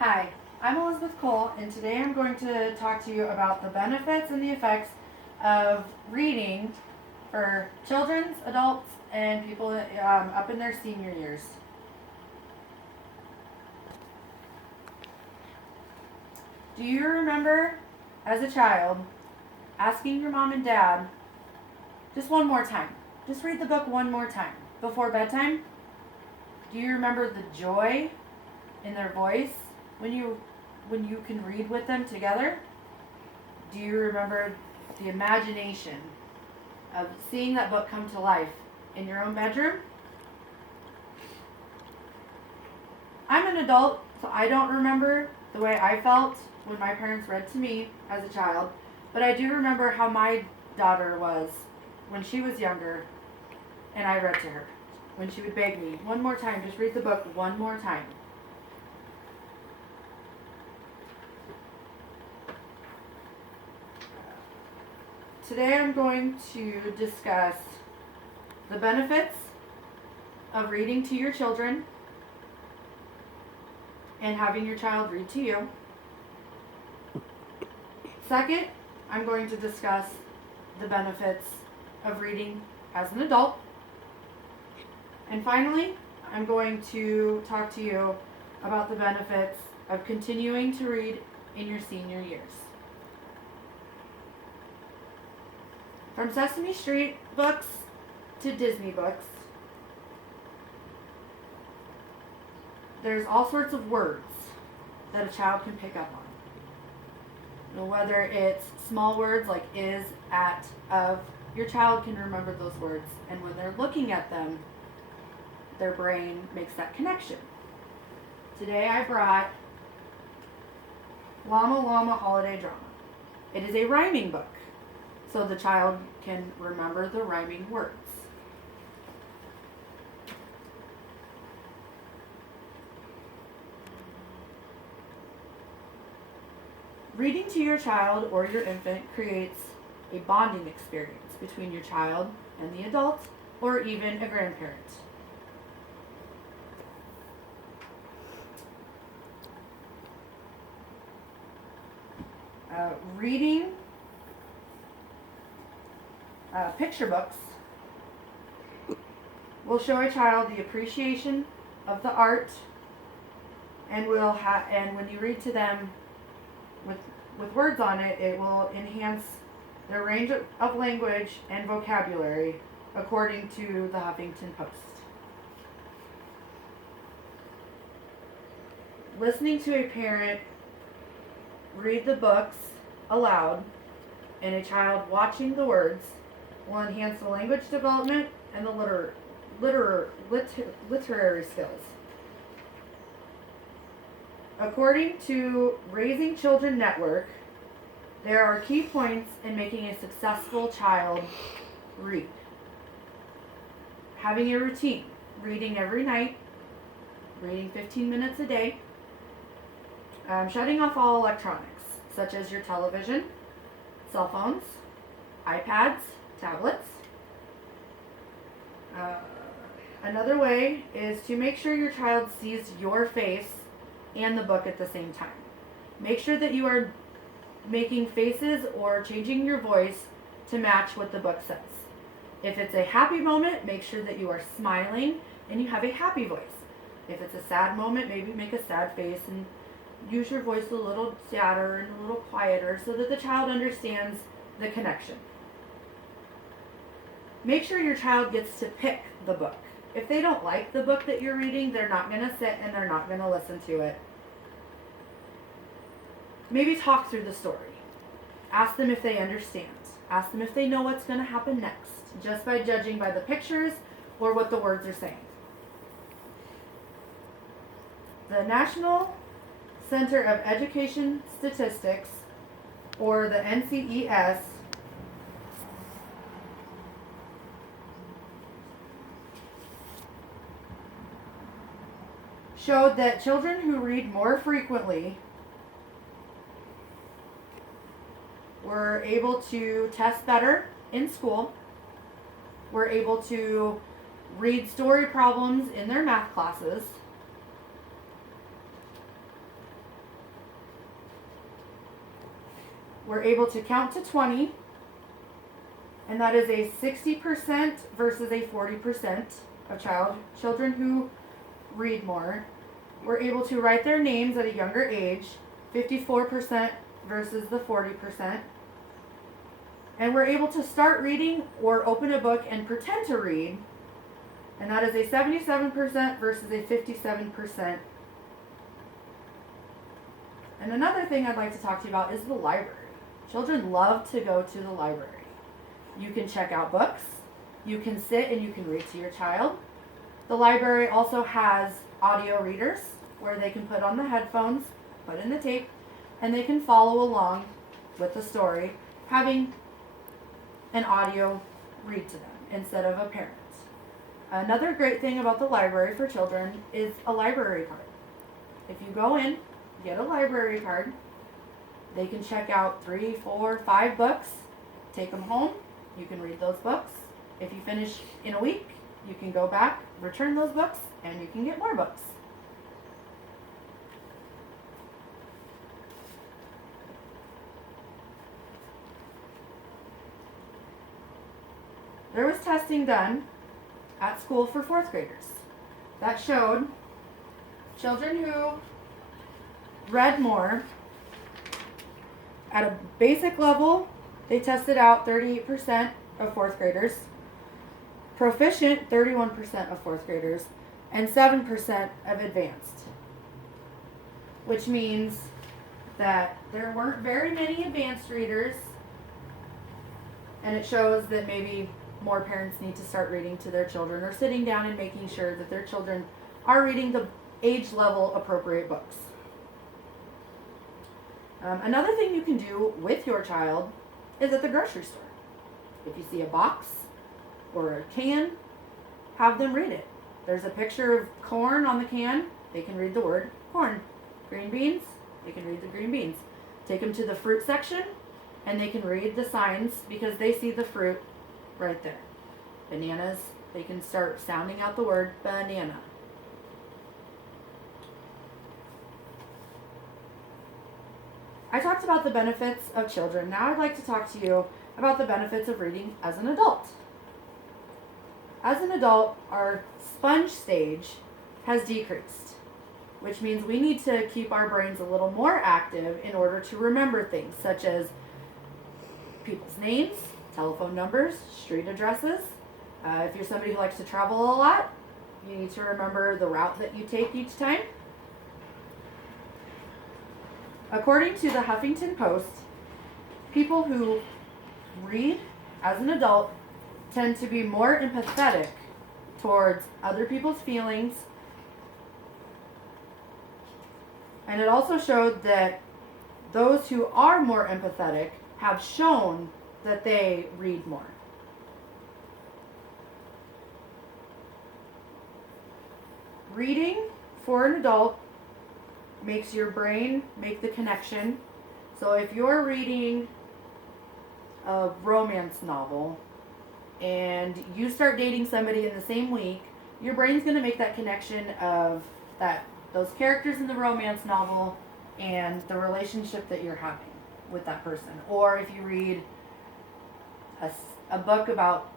Hi, I'm Elizabeth Cole, and today I'm going to talk to you about the benefits and the effects of reading for children, adults, and people up in their senior years. Do you remember, as a child, asking your mom and dad, just one more time, just read the book one more time before bedtime? Do you remember the joy in their voice when you can read with them together? Do you remember the imagination of seeing that book come to life in your own bedroom? I'm an adult, so I don't remember the way I felt when my parents read to me as a child, but I do remember how my daughter was when she was younger and I read to her. When she would beg me, one more time, just read the book one more time. Today I'm going to discuss the benefits of reading to your children and having your child read to you. Second, I'm going to discuss the benefits of reading as an adult. And finally, I'm going to talk to you about the benefits of continuing to read in your senior years. From Sesame Street books to Disney books, there's all sorts of words that a child can pick up on. Whether it's small words like is, at, of, your child can remember those words, and when they're looking at them, their brain makes that connection. Today I brought Llama Llama Holiday Drama. It is a rhyming book, so the child can remember the rhyming words. Reading to your child or your infant creates a bonding experience between your child and the adult, or even a grandparent. Reading picture books will show a child the appreciation of the art, and when you read to them with words on it, it will enhance their range of language and vocabulary, according to the Huffington Post. Listening to a parent read the books aloud and a child watching the words will enhance the language development and the literary skills. According to Raising Children Network, there are key points in making a successful child read. Having a routine, reading every night, reading 15 minutes a day, shutting off all electronics, such as your television, cell phones, iPads, tablets. Another way is to make sure your child sees your face and the book at the same time. Make sure that you are making faces or changing your voice to match what the book says. If it's a happy moment, make sure that you are smiling and you have a happy voice. If it's a sad moment, maybe make a sad face and use your voice a little sadder and a little quieter so that the child understands the connection. Make sure your child gets to pick the book. If they don't like the book that you're reading, they're not going to sit and they're not going to listen to it. Maybe talk through the story. Ask them if they understand. Ask them if they know what's going to happen next, just by judging by the pictures or what the words are saying. The National Center of Education Statistics, or the NCES, showed that children who read more frequently were able to test better in school, were able to read story problems in their math classes, We're able to count to 20, and that is a 60% versus a 40% of children who read more. We're able to write their names at a younger age, 54% versus the 40%. And we're able to start reading or open a book and pretend to read, and that is a 77% versus a 57%. And another thing I'd like to talk to you about is the library. Children love to go to the library. You can check out books, you can sit and you can read to your child. The library also has audio readers where they can put on the headphones, put in the tape, and they can follow along with the story, having an audio read to them instead of a parent. Another great thing about the library for children is a library card. If you go in, get a library card, they can check out 3, 4, 5 books, take them home, you can read those books. If you finish in a week, you can go back, return those books, and you can get more books. There was testing done at school for 4th graders that showed children who read more at a basic level. They tested out 38% of 4th graders, proficient 31% of 4th graders, and 7% of advanced, which means that there weren't very many advanced readers, and it shows that maybe more parents need to start reading to their children or sitting down and making sure that their children are reading the age level appropriate books. Another thing you can do with your child is at the grocery store. If you see a box or a can, have them read it. There's a picture of corn on the can, they can read the word corn. Green beans, they can read the green beans. Take them to the fruit section and they can read the signs because they see the fruit right there. Bananas, they can start sounding out the word banana. I talked about the benefits of children. Now I'd like to talk to you about the benefits of reading as an adult. As an adult, our sponge stage has decreased, which means we need to keep our brains a little more active in order to remember things such as people's names, telephone numbers, street addresses. If you're somebody who likes to travel a lot, you need to remember the route that you take each time. According to the Huffington Post, people who read as an adult tend to be more empathetic towards other people's feelings. And it also showed that those who are more empathetic have shown that they read more. Reading for an adult makes your brain make the connection. So if you're reading a romance novel and you start dating somebody in the same week, your brain's going to make that connection of those characters in the romance novel and the relationship that you're having with that person. Or if you read a book about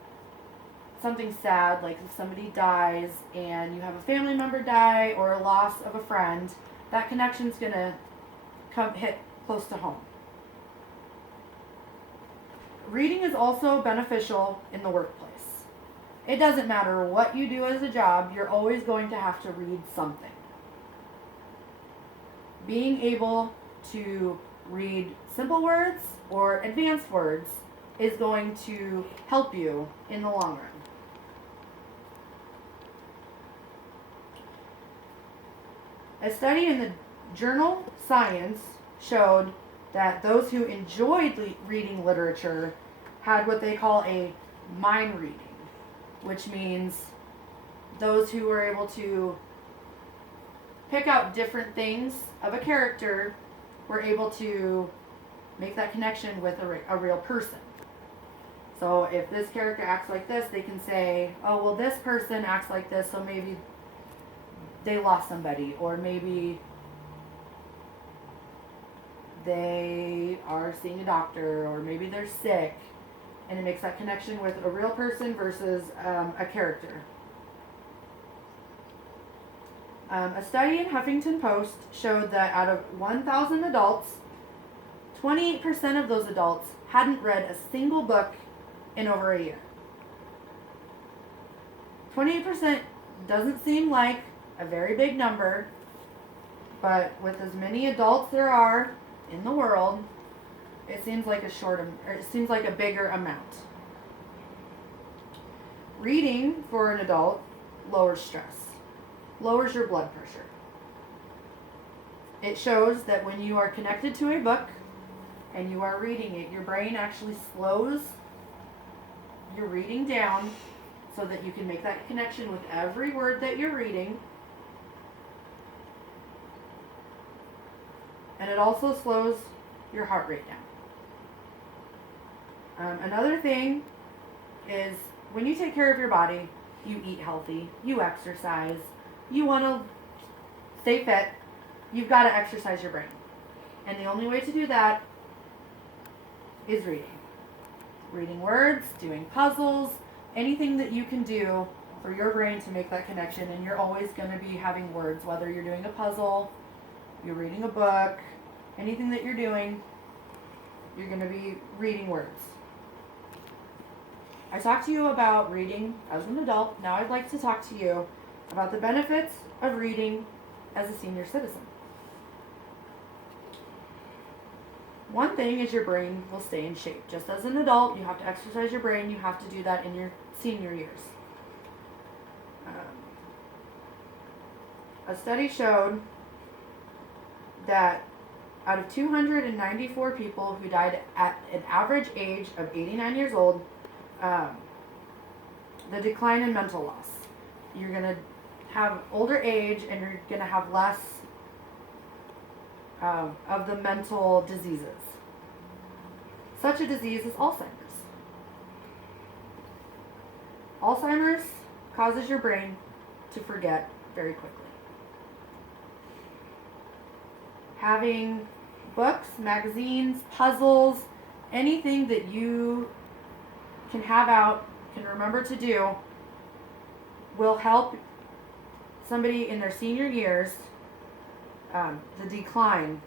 something sad, like if somebody dies and you have a family member die or a loss of a friend, that connection's going to hit close to home. Reading is also beneficial in the workplace. It doesn't matter what you do as a job, you're always going to have to read something. Being able to read simple words or advanced words is going to help you in the long run. A study in the journal Science showed that those who enjoyed reading literature had what they call a mind reading, which means those who were able to pick out different things of a character were able to make that connection with a real person. So if this character acts like this, they can say, oh, well, this person acts like this, so maybe they lost somebody, or maybe they are seeing a doctor, or maybe they're sick, and it makes that connection with a real person versus a character. A study in Huffington Post showed that out of 1,000 adults, 28% of those adults hadn't read a single book in over a year. 28% doesn't seem like a very big number, but with as many adults there are in the world, it seems like a bigger amount. Reading for an adult lowers stress, lowers your blood pressure. It shows that when you are connected to a book and you are reading it, your brain actually slows your reading down so that you can make that connection with every word that you're reading. And it also slows your heart rate down. Another thing is when you take care of your body, you eat healthy, you exercise, you want to stay fit, you've got to exercise your brain. And the only way to do that is reading. Reading words, doing puzzles, anything that you can do for your brain to make that connection. And you're always going to be having words, whether you're doing a puzzle, you're reading a book, anything that you're doing, you're going to be reading words. I talked to you about reading as an adult. Now I'd like to talk to you about the benefits of reading as a senior citizen. One thing is your brain will stay in shape. Just as an adult, you have to exercise your brain. You have to do that in your senior years. A study showed that out of 294 people who died at an average age of 89 years old, the decline in mental loss. You're going to have older age and you're going to have less of the mental diseases. Such a disease is Alzheimer's. Alzheimer's causes your brain to forget very quickly. Having books, magazines, puzzles, anything that you can have out, can remember to do, will help somebody in their senior years, the decline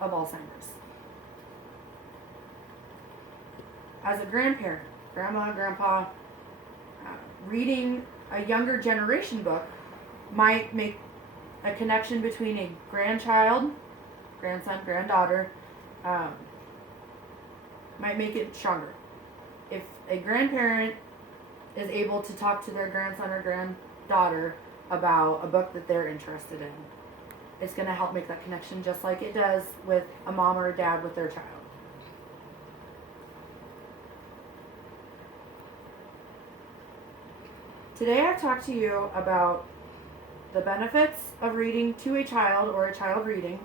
of Alzheimer's. As a grandparent, grandma, grandpa, reading a younger generation book might make a connection between a grandchild, grandson, granddaughter, might make it stronger. If a grandparent is able to talk to their grandson or granddaughter about a book that they're interested in, it's going to help make that connection just like it does with a mom or a dad with their child. Today I've talked to you about the benefits of reading to a child or a child reading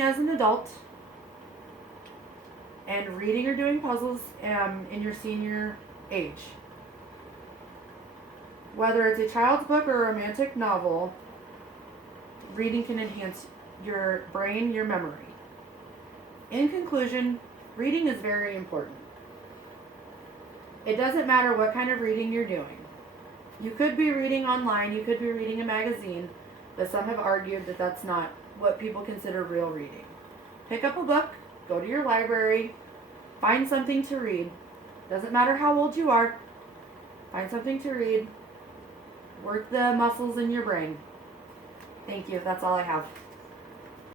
as an adult, and reading or doing puzzles in your senior age. Whether it's a child's book or a romantic novel, reading can enhance your brain, your memory. In conclusion, reading is very important. It doesn't matter what kind of reading you're doing. You could be reading online, you could be reading a magazine, but some have argued that that's not what people consider real reading. Pick up a book, go to your library, find something to read. Doesn't matter how old you are, find something to read. Work the muscles in your brain. Thank you, that's all I have.